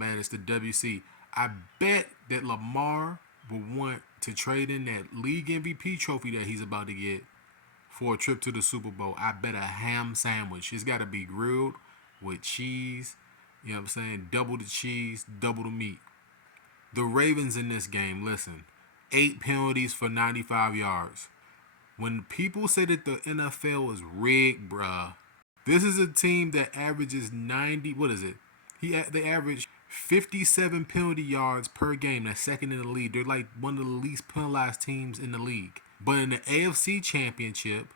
Man, it's the WC. I bet that Lamar will want to trade in that league MVP trophy that he's about to get for a trip to the Super Bowl. I bet a ham sandwich. It's got to be grilled with cheese. You know what I'm saying? Double the cheese, double the meat. The Ravens in this game, listen, 8 penalties for 95 yards. When people say that the NFL is rigged, bruh, this is a team that averages 90. What is it? They average 57 penalty yards per game. That's second in the league. They're like one of the least penalized teams in the league. But in the AFC Championship,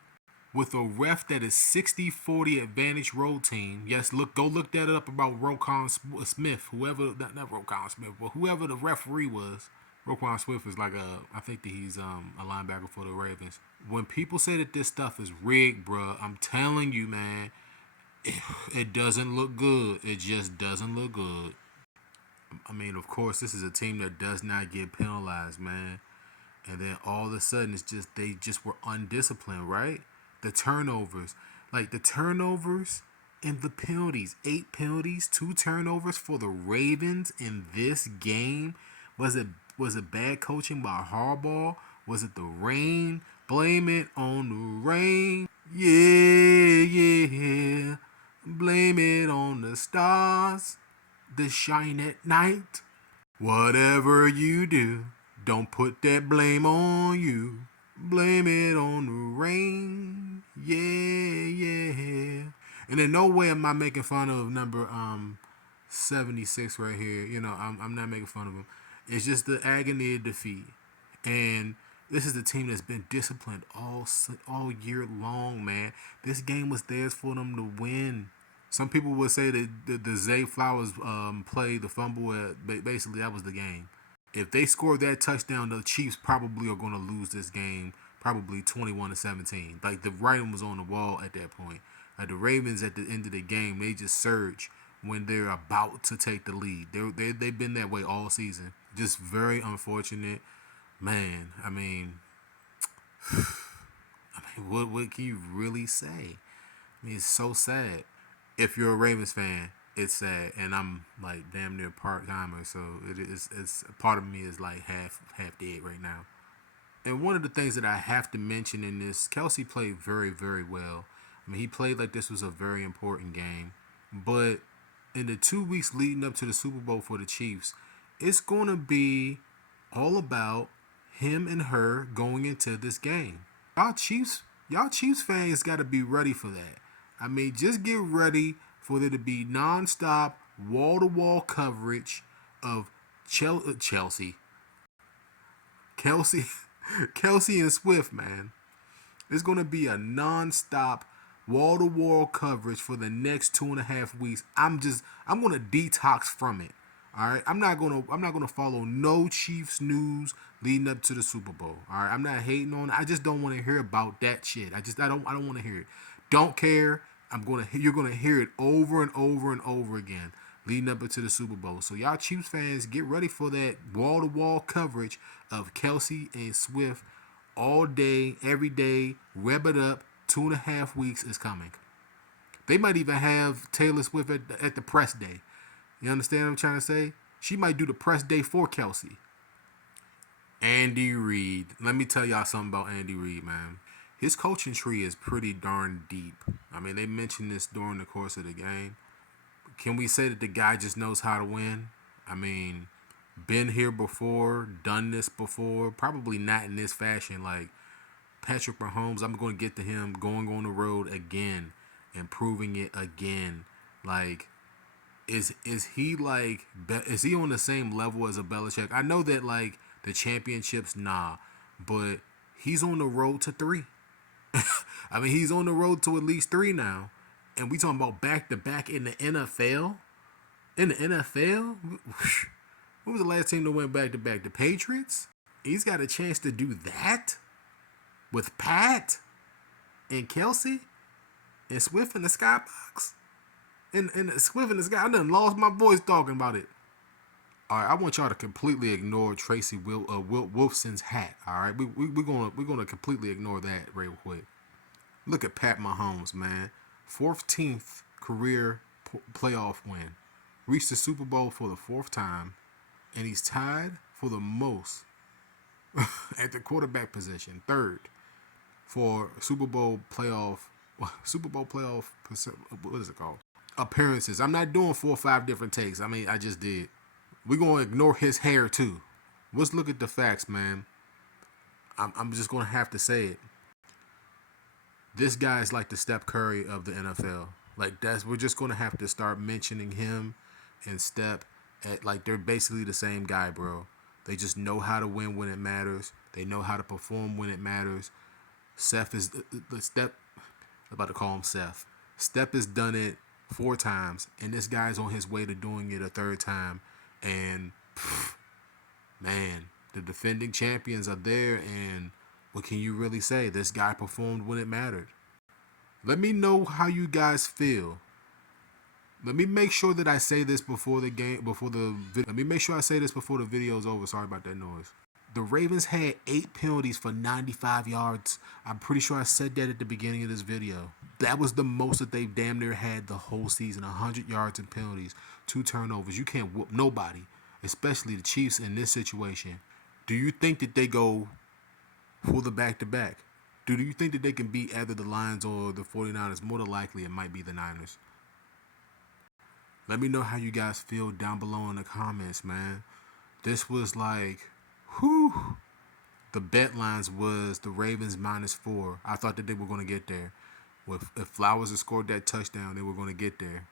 with a ref that is 60-40 advantage road team. Yes, go look that up about Roquan Smith, whoever, not Roquan Smith, but whoever the referee was. Roquan Smith is like I think that he's a linebacker for the Ravens. When people say that this stuff is rigged, bruh, I'm telling you, man, it doesn't look good. It just doesn't look good. I mean, of course, this is a team that does not get penalized, man. And then all of a sudden, it's just they just were undisciplined, right? The turnovers, like the turnovers and the penalties. 8 penalties, 2 turnovers for the Ravens in this game. Was it bad coaching by Harbaugh? Was it the rain? Blame it on the rain. Yeah, yeah. Blame it on the stars that shine at night. Whatever you do, don't put that blame on you. Blame it on the rain. Yeah, yeah. And in no way am I making fun of number 76 right here. You know, I'm not making fun of him. It's just the agony of defeat. And this is a team that's been disciplined all year long, man. This game was theirs for them to win. Some people would say that the Zay Flowers play, the fumble, basically that was the game. If they score that touchdown, the Chiefs probably are going to lose this game, probably 21-17. Like the writing was on the wall at that point. Like the Ravens at the end of the game, they just surge when they're about to take the lead. They've been that way all season. Just very unfortunate, man. I mean, what can you really say? I mean, it's so sad. If you're a Ravens fan, it's sad, and I'm like damn near part timer, so it's part of me is like half dead right now. And one of the things that I have to mention in this, Kelsey played very, very well. I mean, he played like this was a very important game. But in the 2 weeks leading up to the Super Bowl for the Chiefs, it's going to be all about him and her going into this game. Y'all Chiefs fans got to be ready for that. I mean, just get ready for there to be nonstop, wall-to-wall coverage of Chelsea, Kelsey, Kelsey and Swift, man. It's going to be a nonstop, wall-to-wall coverage for the next 2.5 weeks. I'm going to detox from it. All right, I'm not gonna follow no Chiefs news leading up to the Super Bowl. All right, I'm not hating on it. I just don't want to hear about that shit. I don't want to hear it. Don't care. You're gonna hear it over and over and over again leading up into the Super Bowl. So y'all Chiefs fans, get ready for that wall-to-wall coverage of Kelsey and Swift all day, every day. Rev it up. 2.5 weeks is coming. They might even have Taylor Swift at the press day. You understand what I'm trying to say? She might do the press day for Kelsey. Andy Reid. Let me tell y'all something about Andy Reid, man. His coaching tree is pretty darn deep. I mean, they mentioned this during the course of the game. Can we say that the guy just knows how to win? I mean, been here before, done this before. Probably not in this fashion. Like Patrick Mahomes, I'm going to get to him going on the road again and proving it again. Like, is he on the same level as a Belichick? I know that like the championships, nah, but he's on the road to 3. I mean, he's on the road to at least 3 now, and we talking about back to back in the NFL. In the NFL, when was the last team that went back to back? The Patriots. He's got a chance to do that with Pat and Kelsey and Swift in the skybox. And Swift in the sky. I done lost my voice talking about it. All right, I want y'all to completely ignore Tracy Wolfson's hat. All right, we're gonna completely ignore that real quick. Look at Pat Mahomes, man. 14th career playoff win. reached the Super Bowl for the 4th time, and he's tied for the most at the quarterback position, 3rd for Super Bowl playoff. What is it called? Appearances. I'm not doing 4 or 5 different takes. I mean, I just did. We're gonna ignore his hair too. Let's look at the facts, man. I'm just gonna have to say it. This guy is like the Steph Curry of the NFL. Like we're just gonna have to start mentioning him and Steph at like they're basically the same guy, bro. They just know how to win when it matters. They know how to perform when it matters. Steph is the Steph. I'm about to call him Seth. Steph has done it 4 times, and this guy's on his way to doing it a 3rd time. And man, the defending champions are there, and what can you really say? This guy performed when it mattered. Let me know how you guys feel. Let me make sure that I say this before the game, Let me make sure I say this before the video's over. Sorry about that noise. The Ravens had 8 penalties for 95 yards. I'm pretty sure I said that at the beginning of this video. That was the most that they've damn near had the whole season. 100 yards and penalties, 2 turnovers. You can't whoop nobody, especially the Chiefs in this situation. Do you think that they go for the back-to-back? Do you think that they can beat either the Lions or the 49ers? More than likely, it might be the Niners. Let me know how you guys feel down below in the comments, man. This was like, whew. The bet lines was the Ravens -4. I thought that they were going to get there. If Flowers had scored that touchdown, they were going to get there.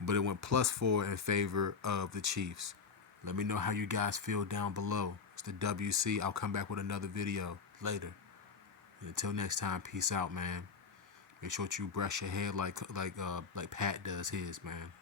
But it went +4 in favor of the Chiefs. Let me know how you guys feel down below. It's the WC. I'll come back with another video later. And until next time, peace out, man. Make sure you brush your hair like Pat does his, man.